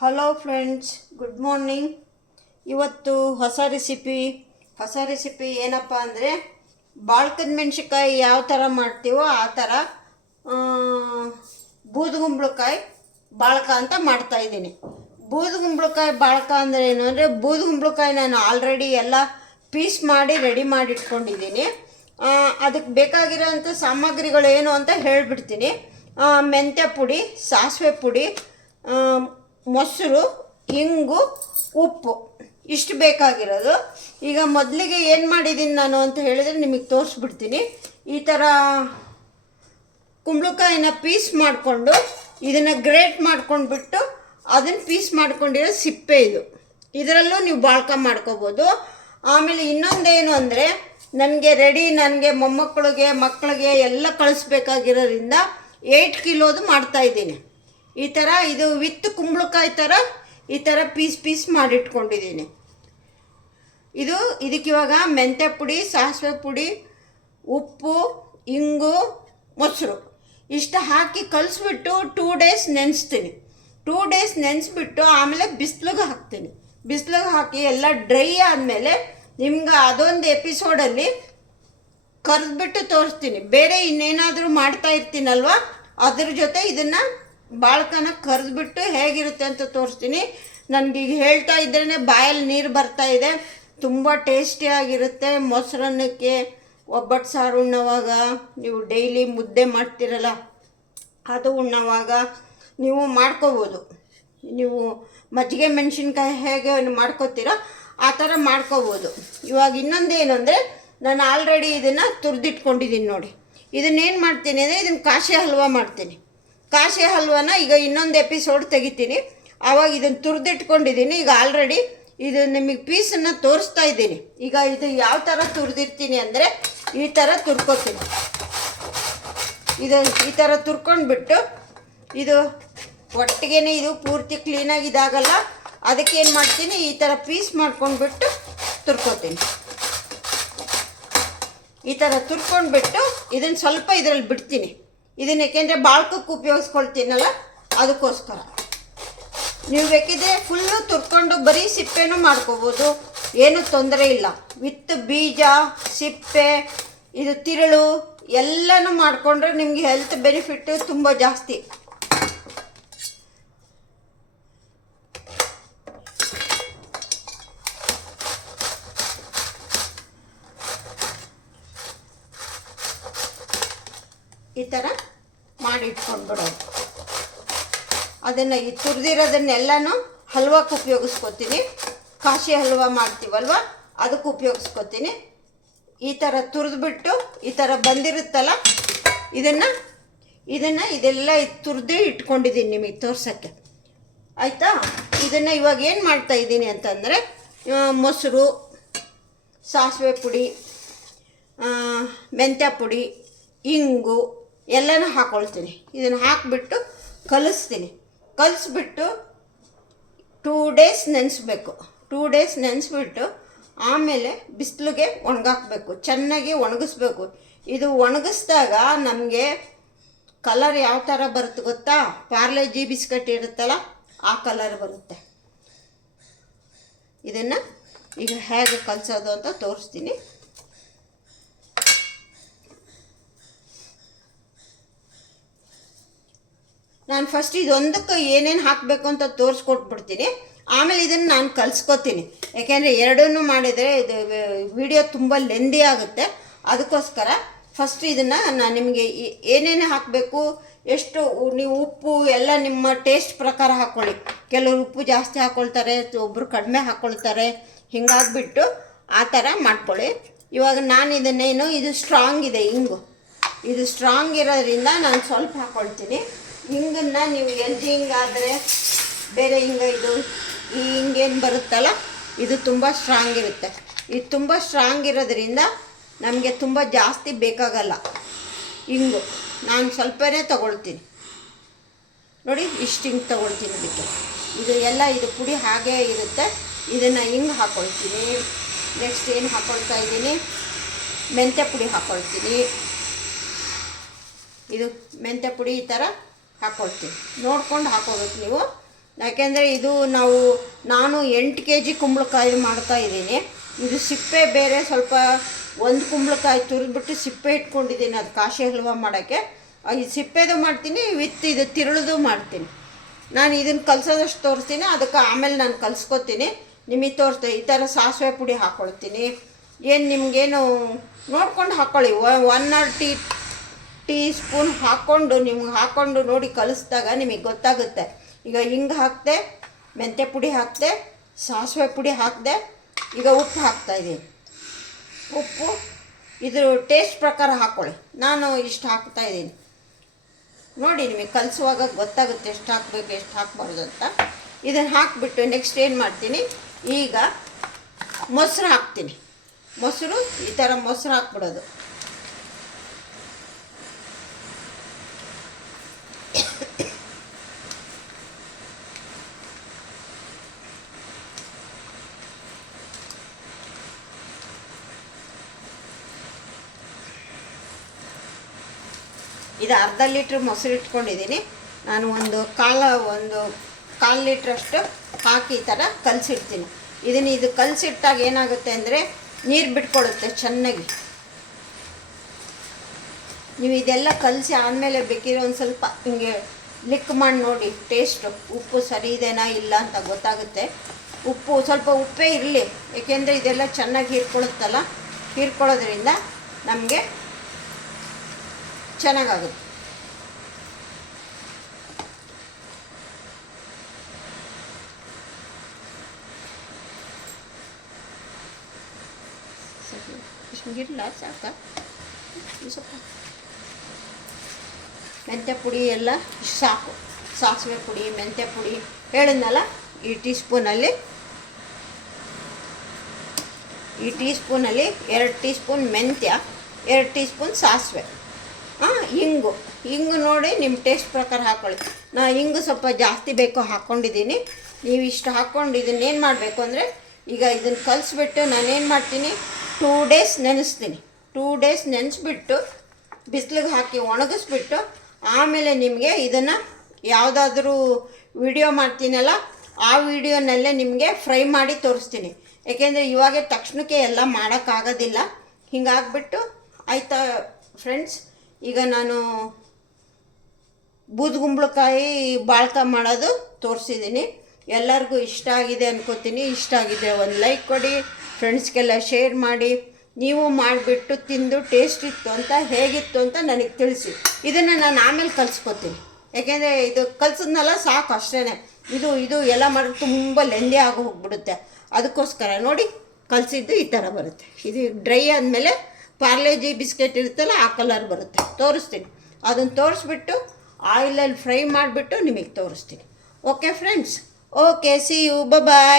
Hello friends, good morning. ಇವತ್ತು ಹೊಸ recipe ಏನಪ್ಪ ಅಂದರೆ ಬಾಳ್ಕದ ಮೆಣಸಿನ್ಕಾಯಿ ಯಾವ ಥರ ಮಾಡ್ತೀವೋ ಆ ಥರ ಬೂದುಗುಂಬಳಕಾಯಿ ಬಾಳ್ಕ ಅಂತ ಮಾಡ್ತಾಯಿದ್ದೀನಿ. ಬೂದುಗುಂಬಳಕಾಯಿ ಬಾಳ್ಕ ಅಂದರೆ ಏನು ಅಂದರೆ ಬೂದುಗುಂಬಳಕಾಯಿ ನಾನು ಆಲ್ರೆಡಿ ಎಲ್ಲ ಪೀಸ್ ಮಾಡಿ ರೆಡಿ ಮಾಡಿ ಇಟ್ಕೊಂಡಿದ್ದೀನಿ. ಅದಕ್ಕೆ ಬೇಕಾಗಿರೋಂಥ ಸಾಮಗ್ರಿಗಳು ಏನು ಅಂತ ಹೇಳಿಬಿಡ್ತೀನಿ. ಮೆಂತ್ಯ ಪುಡಿ, ಸಾಸಿವೆ ಪುಡಿ, ಮೊಸರು, ಇಂಗು, ಉಪ್ಪು, ಇಷ್ಟು ಬೇಕಾಗಿರೋದು. ಈಗ ಮೊದಲಿಗೆ ಏನು ಮಾಡಿದ್ದೀನಿ ನಾನು ಅಂತ ಹೇಳಿದರೆ ನಿಮಗೆ ತೋರಿಸ್ಬಿಡ್ತೀನಿ. ಈ ಥರ ಕುಂಬಳಕಾಯಿನ ಪೀಸ್ ಮಾಡಿಕೊಂಡು ಇದನ್ನು ಗ್ರೇಟ್ ಮಾಡ್ಕೊಂಡ್ಬಿಟ್ಟು ಅದನ್ನು ಪೀಸ್ ಮಾಡ್ಕೊಂಡಿರೋ ಸಿಪ್ಪೆ ಇದರಲ್ಲೂ ನೀವು ಬಾಳ್ಕ ಮಾಡ್ಕೋಬೋದು. ಆಮೇಲೆ ಇನ್ನೊಂದೇನು ಅಂದರೆ ನನಗೆ ಮಕ್ಕಳಿಗೆ ಎಲ್ಲ ಕಳಿಸ್ಬೇಕಾಗಿರೋದ್ರಿಂದ 8 ಕಿಲೋದು ಮಾಡ್ತಾಯಿದ್ದೀನಿ. ಈ ಥರ ಇದು ವಿತ್ ಕುಂಬಳಕಾಯಿ ಥರ ಈ ಥರ ಪೀಸ್ ಮಾಡಿಟ್ಕೊಂಡಿದ್ದೀನಿ. ಇದಕ್ಕಿವಾಗ ಮೆಂತ್ಯ ಪುಡಿ, ಸಾಸಿವೆ ಪುಡಿ, ಉಪ್ಪು, ಇಂಗು, ಮೊಸರು ಇಷ್ಟು ಹಾಕಿ ಕಲಿಸ್ಬಿಟ್ಟು 2 ಡೇಸ್ ನೆನೆಸ್ತೀನಿ. 2 ಡೇಸ್ ನೆನೆಸ್ಬಿಟ್ಟು ಆಮೇಲೆ ಬಿಸಿಲಿಗೆ ಹಾಕ್ತೀನಿ. ಬಿಸಿಲಿಗೆ ಹಾಕಿ ಎಲ್ಲ ಡ್ರೈ ಆದಮೇಲೆ ನಿಮ್ಗೆ ಅದೊಂದು ಎಪಿಸೋಡಲ್ಲಿ ಕರೆದ್ಬಿಟ್ಟು ತೋರಿಸ್ತೀನಿ. ಬೇರೆ ಇನ್ನೇನಾದರೂ ಮಾಡ್ತಾ ಇರ್ತೀನಲ್ವ, ಅದ್ರ ಜೊತೆ ಇದನ್ನು ಬಾಳ್ಕನ ಕರೆದ್ಬಿಟ್ಟು ಹೇಗಿರುತ್ತೆ ಅಂತ ತೋರಿಸ್ತೀನಿ. ನನಗೀಗ ಹೇಳ್ತಾ ಇದ್ರೇ ಬಾಯಲ್ಲಿ ನೀರು ಬರ್ತಾ ಇದೆ. ತುಂಬ ಟೇಸ್ಟಿಯಾಗಿರುತ್ತೆ. ಮೊಸರನ್ನಕ್ಕೆ, ಒಬ್ಬಟ್ಟು ಸಾರು ಉಣ್ಣೋವಾಗ, ನೀವು ಡೈಲಿ ಮುದ್ದೆ ಮಾಡ್ತಿರಲ್ಲ ಅದು ಉಣ್ಣೋವಾಗ ನೀವು ಮಾಡ್ಕೋಬೋದು. ನೀವು ಮಜ್ಜಿಗೆ ಮೆಣಸಿನ್ಕಾಯಿ ಹೇಗೆ ಮಾಡ್ಕೋತೀರೋ ಆ ಥರ ಮಾಡ್ಕೋಬೋದು. ಇವಾಗ ಇನ್ನೊಂದೇನು ಅಂದರೆ ನಾನು ಆಲ್ರೆಡಿ ಇದನ್ನು ತುರಿದಿಟ್ಕೊಂಡಿದ್ದೀನಿ ನೋಡಿ. ಇದನ್ನೇನು ಮಾಡ್ತೀನಿ ಅಂದರೆ ಇದನ್ನು ಕಾಶಿ ಹಲ್ವಾ ಮಾಡ್ತೀನಿ. ಕಾಶಿ ಹಲ್ವಾನ ಈಗ ಇನ್ನೊಂದು ಎಪಿಸೋಡ್ ತೆಗಿತೀನಿ. ಆವಾಗ ಇದನ್ನು ತುರಿದಿಟ್ಕೊಂಡಿದ್ದೀನಿ. ಈಗ ಆಲ್ರೆಡಿ ಇದು ನಿಮಗೆ ಪೀಸನ್ನು ತೋರಿಸ್ತಾ ಇದ್ದೀನಿ. ಈಗ ಇದು ಯಾವ ಥರ ತುರಿದಿರ್ತೀನಿ ಅಂದರೆ ಈ ಥರ ತುರ್ಕೋತೀನಿ. ಈ ಥರ ತುರ್ಕೊಂಡ್ಬಿಟ್ಟು ಇದು ಒಟ್ಟಿಗೆ ಇದು ಪೂರ್ತಿ ಕ್ಲೀನಾಗಿ ಇದಾಗಲ್ಲ. ಅದಕ್ಕೇನು ಮಾಡ್ತೀನಿ, ಈ ಥರ ಪೀಸ್ ಮಾಡ್ಕೊಂಡ್ಬಿಟ್ಟು ತುರ್ಕೋತೀನಿ. ಈ ಥರ ತುರ್ಕೊಂಡ್ಬಿಟ್ಟು ಇದನ್ನು ಸ್ವಲ್ಪ ಇದರಲ್ಲಿ ಬಿಡ್ತೀನಿ. ಇದನ್ನು ಏಕೆಂದರೆ ಬಾಳ್ಕಕ್ಕೆ ಉಪಯೋಗಿಸ್ಕೊಳ್ತೀನಲ್ಲ ಅದಕ್ಕೋಸ್ಕರ. ನೀವು ಬೇಕಿದ್ರೆ ಫುಲ್ಲು ತುರ್ಕೊಂಡು ಬರೀ ಸಿಪ್ಪೆನೂ ಮಾಡ್ಕೋಬೋದು, ಏನೂ ತೊಂದರೆ ಇಲ್ಲ. ವಿತ್ ಬೀಜ, ಸಿಪ್ಪೆ, ಇದು ತಿರುಳು ಎಲ್ಲನೂ ಮಾಡಿಕೊಂಡ್ರೆ ನಿಮಗೆ ಹೆಲ್ತ್ ಬೆನಿಫಿಟ್ಟು ತುಂಬ ಜಾಸ್ತಿ. ಈ ಥರ ಮಾಡಿ ಇಟ್ಕೊಂಡ್ಬಿಡೋದು. ಅದನ್ನು ಈ ತುರಿದಿರೋದನ್ನೆಲ್ಲನೂ ಹಲ್ವಕ್ಕೆ ಉಪಯೋಗಿಸ್ಕೊತೀನಿ. ಕಾಶಿ ಹಲ್ವ ಮಾಡ್ತೀವಲ್ವ ಅದಕ್ಕೆ ಉಪಯೋಗಿಸ್ಕೊತೀನಿ. ಈ ಥರ ತುರಿದ್ಬಿಟ್ಟು ಈ ಥರ ಬಂದಿರುತ್ತಲ್ಲ ಇದೆಲ್ಲ ತುರಿದು ಇಟ್ಕೊಂಡಿದ್ದೀನಿ ನಿಮಗೆ ತೋರ್ಸೋಕ್ಕೆ. ಆಯಿತಾ? ಇದನ್ನು ಇವಾಗ ಏನು ಮಾಡ್ತಾಯಿದ್ದೀನಿ ಅಂತಂದರೆ ಮೊಸರು, ಸಾಸಿವೆ ಪುಡಿ, ಮೆಂತ್ಯ ಪುಡಿ, ಇಂಗು ಎಲ್ಲನೂ ಹಾಕ್ಕೊಳ್ತೀನಿ. ಇದನ್ನು ಹಾಕಿಬಿಟ್ಟು ಕಲಿಸ್ಬಿಟ್ಟು 2 ಡೇಸ್ ನೆನೆಸ್ಬೇಕು. 2 ಡೇಸ್ ನೆನೆಸ್ಬಿಟ್ಟು ಆಮೇಲೆ ಬಿಸಿಲಿಗೆ ಒಣಗಾಕಬೇಕು. ಚೆನ್ನಾಗಿ ಒಣಗಿಸ್ಬೇಕು. ಇದು ಒಣಗಿಸ್ದಾಗ ನಮಗೆ ಕಲರ್ ಯಾವ ಥರ ಬರುತ್ತೆ ಗೊತ್ತಾ? ಪಾರ್ಲೆ-ಜಿ ಬಿಸ್ಕೆಟ್ ಇರುತ್ತಲ್ಲ ಆ ಕಲರ್ ಬರುತ್ತೆ. ಇದನ್ನು ಈಗ ಹೇಗೆ ಕಲಿಸೋದು ಅಂತ ತೋರಿಸ್ತೀನಿ. ನಾನು ಫಸ್ಟ್ ಇದೊಂದಕ್ಕೆ ಏನೇನು ಹಾಕಬೇಕು ಅಂತ ತೋರಿಸ್ಕೊಟ್ಬಿಡ್ತೀನಿ. ಆಮೇಲೆ ಇದನ್ನು ನಾನು ಕಲಿಸ್ಕೊತೀನಿ. ಯಾಕೆಂದರೆ ಎರಡನ್ನೂ ಮಾಡಿದರೆ ಇದು ವಿಡಿಯೋ ತುಂಬ ಲೆಂದಿ ಆಗುತ್ತೆ. ಅದಕ್ಕೋಸ್ಕರ ಫಸ್ಟ್ ಇದನ್ನು ನಾನು ನಿಮಗೆ ಏನೇನು ಹಾಕಬೇಕು, ಎಷ್ಟು ನೀವು ಉಪ್ಪು ಎಲ್ಲ ನಿಮ್ಮ ಟೇಸ್ಟ್ ಪ್ರಕಾರ ಹಾಕ್ಕೊಳ್ಳಿ. ಕೆಲವರು ಉಪ್ಪು ಜಾಸ್ತಿ ಹಾಕ್ಕೊಳ್ತಾರೆ, ಒಬ್ಬರು ಕಡಿಮೆ ಹಾಕ್ಕೊಳ್ತಾರೆ. ಹಿಂಗಾಗಿಬಿಟ್ಟು ಆ ಥರ ಮಾಡ್ಕೊಳ್ಳಿ. ಇವಾಗ ನಾನು ಇದು ಸ್ಟ್ರಾಂಗ್ ಇದೆ ಇಂಗು. ಇದು ಸ್ಟ್ರಾಂಗ್ ಇರೋದ್ರಿಂದ ನಾನು ಸ್ವಲ್ಪ ಹಾಕ್ಕೊಳ್ತೀನಿ. ಹಿಂಗನ್ನು ನೀವು ಹಿಂಗಾದರೆ ಬೇರೆ ಈ ಹಿಂಗೇನು ಬರುತ್ತಲ್ಲ ಇದು ತುಂಬ ಸ್ಟ್ರಾಂಗ್ ಇರುತ್ತೆ. ಇದು ತುಂಬ ಸ್ಟ್ರಾಂಗ್ ಇರೋದ್ರಿಂದ ನಮಗೆ ತುಂಬ ಜಾಸ್ತಿ ಬೇಕಾಗಲ್ಲ ಇಂಗು. ನಾನು ಸ್ವಲ್ಪನೇ ತೊಗೊಳ್ತೀನಿ ನೋಡಿ, ಇಷ್ಟು ಹಿಂಗೆ ತೊಗೊಳ್ತೀನಿ. ಇದಕ್ಕೆ ಇದು ಪುಡಿ ಹಾಗೇ ಇರುತ್ತೆ. ಇದನ್ನು ಹಿಂಗೆ ಹಾಕ್ಕೊಳ್ತೀನಿ. ನೆಕ್ಸ್ಟ್ ಏನು ಹಾಕ್ಕೊಳ್ತಾ ಇದ್ದೀನಿ, ಮೆಂತ್ಯ ಪುಡಿ ಹಾಕ್ಕೊಳ್ತೀನಿ. ಇದು ಮೆಂತ್ಯ ಪುಡಿ ಈ ಥರ ಹಾಕ್ಕೊಳ್ತೀನಿ. ನೋಡ್ಕೊಂಡು ಹಾಕೋಬೇಕು ನೀವು. ಯಾಕೆಂದರೆ ಇದು ನಾನು 8 kg ಕುಂಬಳಕಾಯಿ ಮಾಡ್ತಾಯಿದ್ದೀನಿ. ಇದು ಸಿಪ್ಪೆ ಬೇರೆ ಸ್ವಲ್ಪ ಒಂದು ಕುಂಬಳಕಾಯಿ ತುರಿದ್ಬಿಟ್ಟು ಸಿಪ್ಪೆ ಇಟ್ಕೊಂಡಿದ್ದೀನಿ, ಅದು ಕಾಶಿ ಹಲ್ವಾ ಮಾಡೋಕ್ಕೆ. ಈ ಸಿಪ್ಪೆದು ಮಾಡ್ತೀನಿ, ವಿತ್ ಇದು ತಿರುಳದು ಮಾಡ್ತೀನಿ. ನಾನು ಇದನ್ನು ಕಲಸೋದಷ್ಟು ತೋರಿಸ್ತೀನಿ, ಅದಕ್ಕೆ ಆಮೇಲೆ ನಾನು ಕಲಿಸ್ಕೊತೀನಿ, ನಿಮಗೆ ತೋರಿಸ್ತೀನಿ. ಈ ಥರ ಸಾಸಿವೆ ಪುಡಿ ಹಾಕ್ಕೊಳ್ತೀನಿ. ಏನು ನಿಮಗೇನು ನೋಡ್ಕೊಂಡು ಹಾಕ್ಕೊಳ್ಳಿ, 1 or 2 ಟೀ ಸ್ಪೂನ್ ಹಾಕ್ಕೊಂಡು ನೋಡಿ ಕಲಿಸಿದಾಗ ನಿಮಗೆ ಗೊತ್ತಾಗುತ್ತೆ. ಈಗ ಹಿಂಗೆ ಹಾಕಿದೆ, ಮೆಂತ್ಯ ಪುಡಿ ಹಾಕಿದೆ, ಸಾಸಿವೆ ಪುಡಿ ಹಾಕಿದೆ, ಈಗ ಉಪ್ಪು ಹಾಕ್ತಾಯಿದ್ದೀನಿ. ಉಪ್ಪು ಇದ್ರ ಟೇಸ್ಟ್ ಪ್ರಕಾರ ಹಾಕ್ಕೊಳ್ಳಿ. ನಾನು ಇಷ್ಟು ಹಾಕ್ತಾಯಿದ್ದೀನಿ ನೋಡಿ, ನಿಮಗೆ ಕಲಿಸುವಾಗ ಗೊತ್ತಾಗುತ್ತೆ ಎಷ್ಟು ಹಾಕಬೇಕು ಎಷ್ಟು ಹಾಕ್ಬಾರ್ದು ಅಂತ. ಇದನ್ನು ಹಾಕಿಬಿಟ್ಟು ನೆಕ್ಸ್ಟ್ ಏನು ಮಾಡ್ತೀನಿ, ಈಗ ಮೊಸರು ಹಾಕ್ತೀನಿ. ಮೊಸರು ಈ ಥರ ಮೊಸರು ಹಾಕ್ಬಿಡೋದು. ಇದು ಅರ್ಧ ಲೀಟ್ರ್ ಮೊಸರು ಇಟ್ಕೊಂಡಿದ್ದೀನಿ. ನಾನು ಒಂದು ಕಾಲು ಲೀಟ್ರಷ್ಟು ಹಾಕಿ ಈ ಥರ ಕಲಸಿಡ್ತೀನಿ. ಇದು ಕಲಸಿಟ್ಟಾಗ ಏನಾಗುತ್ತೆ ಅಂದರೆ ನೀರು ಬಿಟ್ಕೊಳ್ಳುತ್ತೆ ಚೆನ್ನಾಗಿ. ನೀವು ಇದೆಲ್ಲ ಕಲಸಿ ಆದಮೇಲೆ ಬೇಕಿರೋ ಒಂದು ಸ್ವಲ್ಪ ಹಿಂಗೆ ಲಿಕ್ ಮಾಡಿ ನೋಡಿ ಟೇಸ್ಟು, ಉಪ್ಪು ಸರಿ ಇದೆನಾ ಇಲ್ಲ ಅಂತ ಗೊತ್ತಾಗುತ್ತೆ. ಸ್ವಲ್ಪ ಉಪ್ಪೇ ಇರಲಿ, ಏಕೆಂದರೆ ಇದೆಲ್ಲ ಚೆನ್ನಾಗಿ ಹೀರ್ಕೊಳ್ಳುತ್ತಲ್ಲ, ಹೀರ್ಕೊಳ್ಳೋದ್ರಿಂದ ನಮಗೆ ಚೆನ್ನಾಗಾಗುತ್ತೆ. ಗಿಡಲ ಸಾಕ, ಸ್ವಲ್ಪ ಮೆಂತ್ಯ ಪುಡಿ ಎಲ್ಲ ಸಾಕು. ಸಾಸಿವೆ ಪುಡಿ, ಮೆಂತ್ಯ ಪುಡಿ ಹೇಳಿದ್ನಲ್ಲ, ಈ ಟೀ ಸ್ಪೂನಲ್ಲಿ 2 ಟೀ ಸ್ಪೂನ್ ಮೆಂತ್ಯ, 2 ಟೀ ಸ್ಪೂನ್ ಸಾಸಿವೆ, ಹಿಂಗು ನೋಡಿ ನಿಮ್ಮ ಟೇಸ್ಟ್ ಪ್ರಕಾರ ಹಾಕ್ಕೊಳ್ಳಿ. ಹಿಂಗು ಸ್ವಲ್ಪ ಜಾಸ್ತಿ ಬೇಕು ಹಾಕ್ಕೊಂಡಿದ್ದೀನಿ. ನೀವು ಇಷ್ಟು ಹಾಕ್ಕೊಂಡು ಇದನ್ನೇನು ಮಾಡಬೇಕು ಅಂದರೆ, ಈಗ ಇದನ್ನು ಕಲಿಸ್ಬಿಟ್ಟು ನಾನೇನು ಮಾಡ್ತೀನಿ, 2 days ನೆನೆಸ್ತೀನಿ. 2 days ನೆನೆಸ್ಬಿಟ್ಟು ಬಿಸಿಲಿಗೆ ಹಾಕಿ ಒಣಗಿಸ್ಬಿಟ್ಟು ಆಮೇಲೆ ನಿಮಗೆ ಇದನ್ನು ಯಾವುದಾದ್ರೂ ವಿಡಿಯೋ ಮಾಡ್ತೀನಲ್ಲ, ಆ ವಿಡಿಯೋನಲ್ಲೇ ನಿಮಗೆ ಫ್ರೈ ಮಾಡಿ ತೋರಿಸ್ತೀನಿ. ಏಕೆಂದರೆ ಇವಾಗ ತಕ್ಷಣಕ್ಕೆ ಎಲ್ಲ ಮಾಡೋಕ್ಕಾಗೋದಿಲ್ಲ. ಹಿಂಗಾಗ್ಬಿಟ್ಟು ಆಯಿತಾ ಫ್ರೆಂಡ್ಸ್, ಈಗ ನಾನು ಬೂದುಗುಂಬಳಕಾಯಿ ಬಾಳ್ಕ ಮಾಡೋದು ತೋರಿಸಿದ್ದೀನಿ. ಎಲ್ಲರಿಗೂ ಇಷ್ಟ ಆಗಿದೆ ಅನ್ಕೋತೀನಿ. ಇಷ್ಟ ಆಗಿದೆ ಒಂದು ಲೈಕ್ ಕೊಡಿ, ಫ್ರೆಂಡ್ಸ್ಗೆಲ್ಲ ಶೇರ್ ಮಾಡಿ. ನೀವು ಮಾಡಿಬಿಟ್ಟು ತಿಂದು ಟೇಸ್ಟ್ ಇತ್ತು ಅಂತ, ಹೇಗಿತ್ತು ಅಂತ ನನಗೆ ತಿಳಿಸಿ. ಇದನ್ನು ನಾನು ಆಮೇಲೆ ಕಲಿಸ್ಕೊತೀನಿ, ಯಾಕೆಂದರೆ ಇದು ಕಲಿಸಿದ್ನಲ್ಲ ಸಾಕು ಅಷ್ಟೇ. ಇದು ಎಲ್ಲ ಮಾಡೋದು ತುಂಬ ಲೆಂದಿ ಆಗಿ ಹೋಗ್ಬಿಡುತ್ತೆ. ಅದಕ್ಕೋಸ್ಕರ ನೋಡಿ ಕಲಿಸಿದ್ದು ಈ ಥರ ಬರುತ್ತೆ. ಇದು ಡ್ರೈ ಆದಮೇಲೆ ಪಾರ್ಲೇಜಿ ಬಿಸ್ಕೆಟ್ ಇರುತ್ತಲ್ಲ, ಆ ಕಲರ್ ಬರುತ್ತೆ. ತೋರಿಸ್ತೀನಿ, ಅದನ್ನು ತೋರಿಸ್ಬಿಟ್ಟು ಆಯಿಲಲ್ಲಿ ಫ್ರೈ ಮಾಡಿಬಿಟ್ಟು ನಿಮಗೆ ತೋರಿಸ್ತೀನಿ. Okay friends, okay, see you, bye.